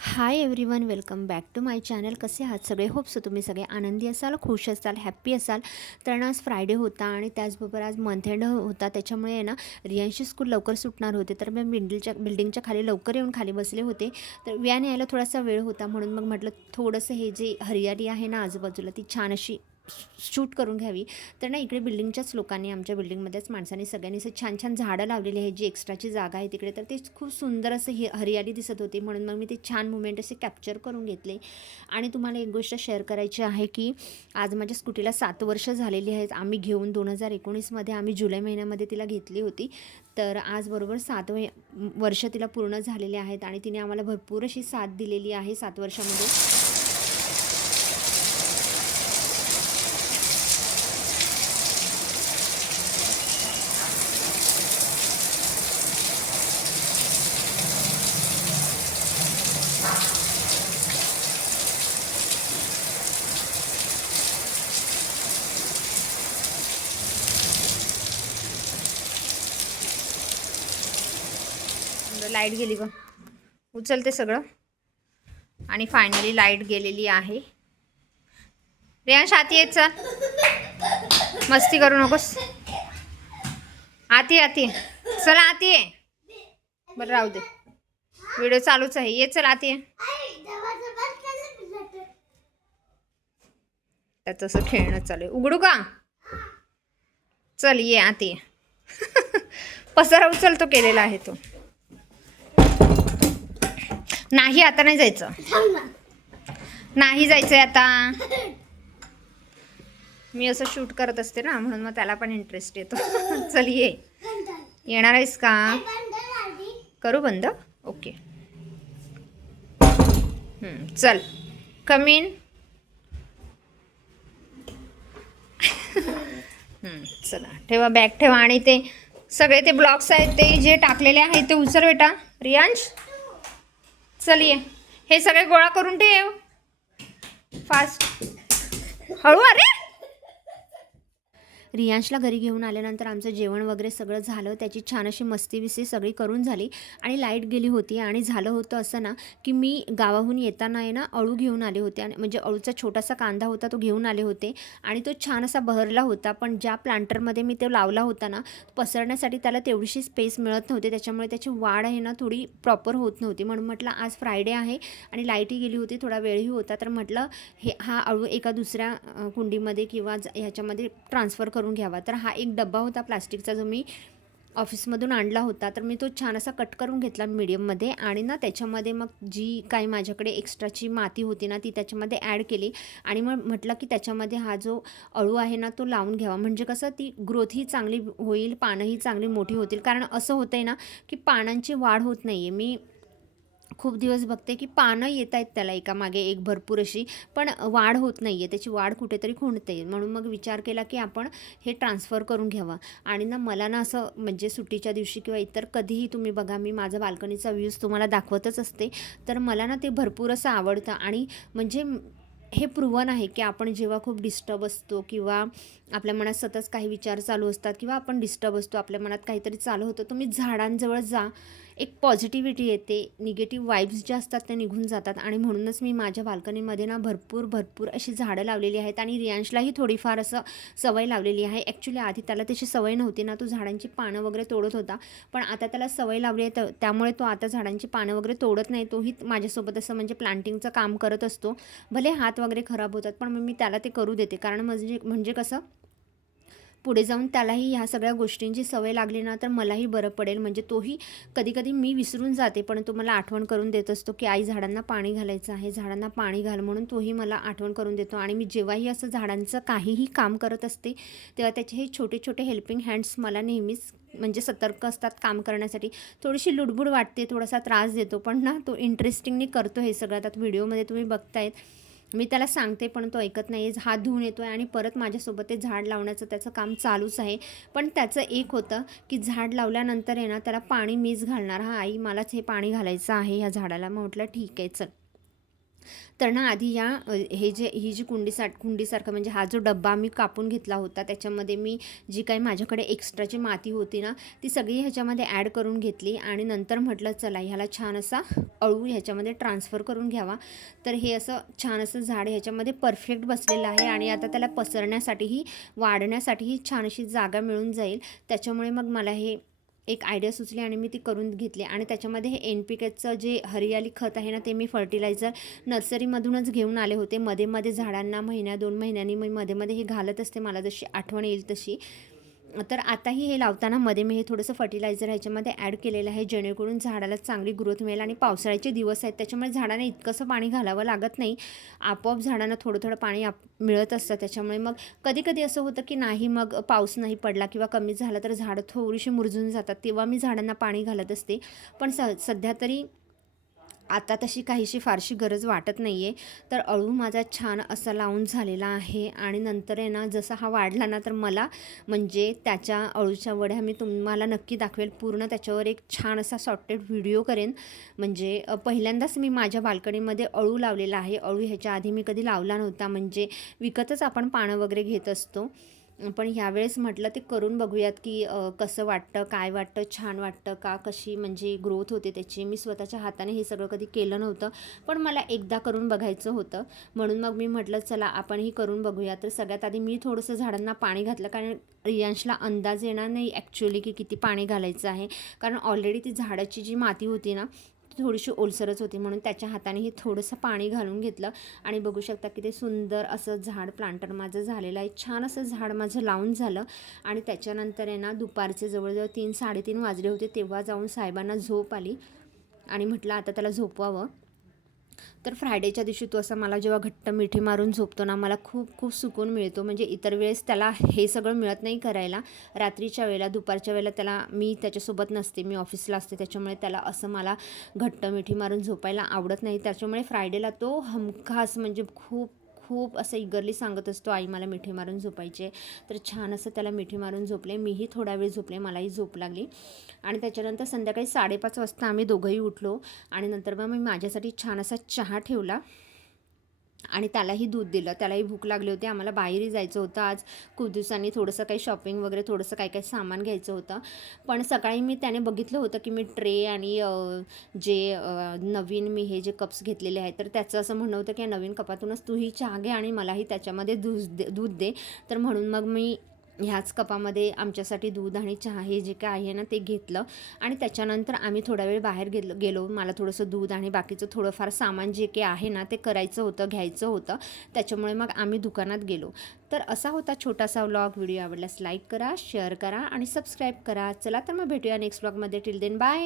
High everyone, welcome back to my channel. कसे आहात सगळे? होप्स तुम्ही सगळे आनंदी असाल, खुश असाल, हॅप्पी असाल. तर आज फ्रायडे होता आणि त्याचबरोबर आज मंथ एंड होता, त्याच्यामुळे आहे ना रियांशी स्कूल लवकर सुटणार होते. तर मी बिल्डिंगच्या खाली लवकर येऊन खाली बसले होते. तर व्यान यायला थोडासा वेळ होता, म्हणून मग म्हटलं थोडंसं हे जे हरियाली आहे ना आजूबाजूला ती छान अशी शूट करून घ्यावी. तर ना इकडे बिल्डिंगच्याच लोकांनी, आमच्या बिल्डिंगमध्येच माणसांनी सगळ्यांनी असं छान छान झाडं लावलेली आहेत, जी एक्स्ट्राची जागा आहे तिकडे. तर ते खूप सुंदर असं हरियाली दिसत होती, म्हणून मग मी ते छान मुमेंट असे कॅप्चर करून घेतले. आणि तुम्हाला एक गोष्ट शेअर करायची आहे की आज माझ्या स्कूटीला 7 वर्ष झालेली आहेत. आम्ही घेऊन 2019मध्ये आम्ही जुलै महिन्यामध्ये तिला घेतली होती. तर आज बरोबर 7 वर्ष तिला पूर्ण झालेले आहेत आणि तिने आम्हाला भरपूर अशी साथ दिलेली आहे 7 वर्षामध्ये. लाईट गेली ग, उचलते सगळं. आणि फायनली लाईट गेलेली आहे. रेयांश आती येत, चल, मस्ती करू नकोस. आती चल, आती ये. बरं राहू दे, व्हिडिओ चालूच आहे. ये चल, आती ये. त्याचं असं खेळणं चालू आहे. उघडू का? चल ये, आती ये. पसारा उचलतो केलेला आहे तो. नाही, आता नाही जायचं. नाही जायचंय आता. मी असं शूट करत असते ना, म्हणून मग त्याला पण इंटरेस्ट येतो. चल ये. येणार आहेस का? करू बंद? ओके. चल, कम इन. चला, ठेवा बॅग, ठेवा. आणि ते सगळे ते ब्लॉक्स आहेत ते जे टाकलेले आहेत ते उचल बेटा. रियांश चल ये. हे सगळे गोळा करून ठेव फास्ट. हळू. अरे, रियांशला घरी घेऊन आल्यानंतर आमचं जेवण वगैरे सगळं झालं. त्याची छान अशी मस्ती बिस्ती सगळी करून झाली आणि लाईट गेली होती. आणि झालं होतं असं ना की मी गावाहून येताना आहे ना अळू घेऊन आले होते. आणि म्हणजे अळूचा छोटासा कांदा होता, तो घेऊन आले होते. आणि तो छान असा बहरला होता, पण ज्या प्लांटरमध्ये मी तो लावला होता ना, पसरण्यासाठी त्याला तेवढीशी स्पेस मिळत नव्हती. त्याच्यामुळे त्याची वाढ आहे ना थोडी प्रॉपर होत नव्हती. म्हणून म्हटलं आज फ्रायडे आहे आणि लाईटही गेली होती, थोडा वेळही होता. तर म्हटलं हा अळू एका दुसऱ्या कुंडीमध्ये किंवा ह्याच्यामध्ये ट्रान्सफर करून घ्यावा. तर हा एक डब्बा होता प्लास्टिकचा, जो मी ऑफिसमधून आणला होता. तर मी तो छान असा कट करून घेतला मीडियममध्ये. आणि ना त्याच्यामध्ये मग जी काही माझ्याकडे एक्स्ट्राची माती होती ना ती त्याच्यामध्ये ॲड केली. आणि मग म्हटलं की त्याच्यामध्ये हा जो अळू आहे ना तो लावून घ्यावा, म्हणजे कसं ती ग्रोथही चांगली होईल, पानंही चांगली मोठी होतील. कारण असं होतं आहे ना की पानांची वाढ होत नाही आहे. मी खूप दिवस बघते की पानं येत आहेत त्याला एकामागे एक भरपूर अशी, पण वाढ होत नाही आहे, त्याची वाढ कुठेतरी खुंटते. म्हणून मग विचार केला की आपण हे ट्रान्सफर करून घ्यावं. आणि ना मला ना असं म्हणजे सुट्टीच्या दिवशी किंवा इतर कधीही तुम्ही बघा, मी माझा बाल्कनीचा व्ह्यूज तुम्हाला दाखवतच असते. तर मला ना ते भरपूर असं आवडतं. आणि म्हणजे हे प्रूव्हन आहे की आपण जेव्हा खूप डिस्टर्ब असतो किंवा आपल्या मनात सतत काही विचार चालू असतात किंवा आपण डिस्टर्ब असतो, आपल्या मनात काहीतरी चालू होतं, तुम्ही झाडांजवळ जा, एक पॉझिटिव्हिटी येते, निगेटिव्ह वाईब्स ज्या असतात त्या निघून जातात. आणि म्हणूनच मी माझ्या बाल्कनीमध्ये ना भरपूर अशी झाडं लावलेली आहेत. आणि रियांशलाही थोडीफार असं सवय लावलेली आहे. ॲक्च्युली आधी त्याला त्याची सवय नव्हती ना, तो झाडांची पानं वगैरे तोडत होता, पण आता त्याला सवय लावली आहे. तर त्यामुळे तो आता झाडांची पानं वगैरे तोडत नाही. तोही माझ्यासोबत असं म्हणजे प्लांटिंगचं काम करत असतो. भले हात वगैरे खराब होतात, पण मी त्याला ते करू देते. कारण म्हणजे कसं पुढे जाऊन त्यालाही ह्या सगळ्या गोष्टींची सवय लागली ना तर मलाही बरं पडेल. म्हणजे तोही कधी मी विसरून जाते, पण तो मला आठवण करून देत असतो की आई झाडांना पाणी घालायचं आहे, झाडांना पाणी घाल, म्हणून तोही मला आठवण करून देतो. आणि मी जेव्हाही असं झाडांचं काहीही काम करत असते तेव्हा त्याचे हे छोटे हेल्पिंग हँड्स मला नेहमीच म्हणजे सतर्क असतात काम करण्यासाठी. थोडीशी लुडबुड वाटते, थोडासा त्रास देतो, पण ना तो इंटरेस्टिंगली करतो हे सगळं. आता व्हिडिओमध्ये तुम्ही बघतायत, मी त्याला सांगते पण तो ऐकत नाही. हात धुवून येतो आहे आणि परत माझ्यासोबत ते झाड लावण्याचं त्याचं काम चालूच आहे. पण त्याचं एक होतं की झाड लावल्यानंतर आहे ना त्याला पाणी मीच घालणार. हा आई, मलाच हे पाणी घालायचं आहे ह्या झाडाला. मग म्हटलं ठीक आहे चल. तर ना आधी ही जी कुंडीसारखं म्हणजे हा जो डब्बा मी कापून घेतला होता, त्याच्यामध्ये मी जी काही माझ्याकडे एक्स्ट्राची माती होती ना, ती सगळी ह्याच्यामध्ये ॲड करून घेतली आणि नंतर म्हटलं चला ह्याला छान असा अळू ह्याच्यामध्ये ट्रान्सफर करून घ्यावा. तर हे असं छान असं झाड ह्याच्यामध्ये परफेक्ट बसलेलं आहे आणि आता त्याला पसरण्यासाठीही, वाढण्यासाठीही छान अशी जागा मिळून जाईल. त्याच्यामुळे मग मला हे एक आयडिया सुचली आणि मी ती करून घेतली आणि त्याच्यामध्ये हे NPKचं जे हरियाली खत आहे ना, ते मी फर्टिलायझर नर्सरीमधूनच घेऊन आले होते. मध्ये झाडांना महिन्या 2 महिन्यांनी मी मध्ये हे घालत असते, मला जशी आठवण येईल तशी. तर आताही हे लावताना मध्ये मी हे थोडंसं फर्टिलायझर ह्याच्यामध्ये ॲड केलेलं आहे, जेणेकरून झाडाला चांगली ग्रोथ मिळेल. आणि पावसाळ्याचे दिवस आहेत, त्याच्यामुळे झाडांना इतकंसं पाणी घालावं लागत नाही. आपोआप झाडांना थोडं पाणी मिळत असतं. त्याच्यामुळे मग कधी असं होतं की नाही, मग पाऊस नाही पडला किंवा कमी झाला तर झाडं थोडीशी मुरझून जातात, तेव्हा मी झाडांना पाणी घालत असते. पण सध्या तरी आता तशी काहीशी फारशी गरज वाटत नाही आहे. तर अळू माझा छान असा लावून झालेला आहे आणि नंतर आहे ना, जसा हा वाढला ना, तर मला म्हणजे त्याच्या अळूच्या वड्या मी तुम्हाला नक्की दाखवेल. पूर्ण त्याच्यावर एक छान असा शॉर्टेड व्हिडिओ करेन. म्हणजे पहिल्यांदाच मी माझ्या बाल्कनीमध्ये अळू लावलेला आहे. अळू ह्याच्या आधी मी कधी लावला नव्हता, म्हणजे विकतच आपण पानं वगैरे घेत असतो. पण ह्यावेळेस म्हटलं ते करून बघूयात की कसं वाटतं, काय वाटतं, छान वाटतं का, कशी म्हणजे ग्रोथ होते त्याची. मी स्वतःच्या हाताने हे सगळं कधी केलं नव्हतं, पण मला एकदा करून बघायचं होतं. म्हणून मग मी म्हटलं चला आपणही करून बघूया. तर सगळ्यात आधी मी थोडंसं झाडांना पाणी घातलं, कारण रियांशला अंदाज येणार नाही ॲक्च्युली की किती पाणी घालायचं आहे. कारण ऑलरेडी ती झाडाची जी माती होती ना, ती थोडीशी ओलसरच होती, म्हणून त्याच्या हातानेही थोडंसं पाणी घालून घेतलं. आणि बघू शकता की ते सुंदर असं झाड प्लांटर माझं झालेलं आहे. छान असं झाड माझं लावून झालं. आणि त्याच्यानंतर आहे ना, दुपारचे जवळजवळ 3-3:30 वाजले होते, तेव्हा जाऊन साहेबांना झोप आली आणि म्हटलं आता त्याला झोपवावं. तर फ्रायडेच्या दिवशी तो असं मला जेव्हा घट्ट मिठी मारून झोपतो ना, मला खूप सुकून मिळतो. म्हणजे इतर वेळेस त्याला हे सगळं मिळत नाही करायला. रात्रीच्या वेळेला, दुपारच्या वेळेला त्याला मी त्याच्यासोबत नसते, मी ऑफिसला असते, त्याच्यामुळे त्याला असं मला घट्ट मिठी मारून झोपायला आवडत नाही. त्याच्यामुळे फ्रायडेला तो हमखास म्हणजे खूप असं इगरली सांगत असतो, आई मला मिठी मारून झोपायचे. तर छान असं त्याला मिठी मारून झोपले. मीही थोडा वेळ झोपले, मलाही झोप लागली. आणि त्याच्यानंतर संध्याकाळी 5:30 वाजता आम्ही दोघंही उठलो आणि नंतर मग मी माझ्यासाठी छान असा चहा ठेवला आणि त्यालाही दूध दिलं. त्यालाही भूक लागली होती. आम्हाला बाहेरही जायचं होतं आज. खूप दिवसांनी थोडंसं काही शॉपिंग वगैरे, थोडंसं काही सामान घ्यायचं होतं. पण सकाळी मी त्याने बघितलं होतं की मी ट्रे आणि जे नवीन मी हे जे कप्स घेतलेले आहेत, तर त्याचं असं म्हणणं होतं की या नवीन कपातूनच तूही चहा घे आणि मलाही त्याच्यामध्ये दूध दे. तर म्हणून मग मी ह्याच कपामध्ये आमच्यासाठी दूध आणि चहा हे जे काय आहे ना, ते घेतलं. आणि त्याच्यानंतर आम्ही थोडा वेळ बाहेर गेलो. मला थोडंसं दूध आणि बाकीचं थोडंफार सामान जे काही आहे ना, ते करायचं होतं, घ्यायचं होतं. त्याच्यामुळे मग आम्ही दुकानात गेलो. तर असा होता छोटासा व्लॉग. व्हिडिओ आवडल्यास लाईक करा, शेअर करा आणि सबस्क्राईब करा. चला तर मग भेटूया नेक्स्ट व्लॉगमध्ये. Till then bye.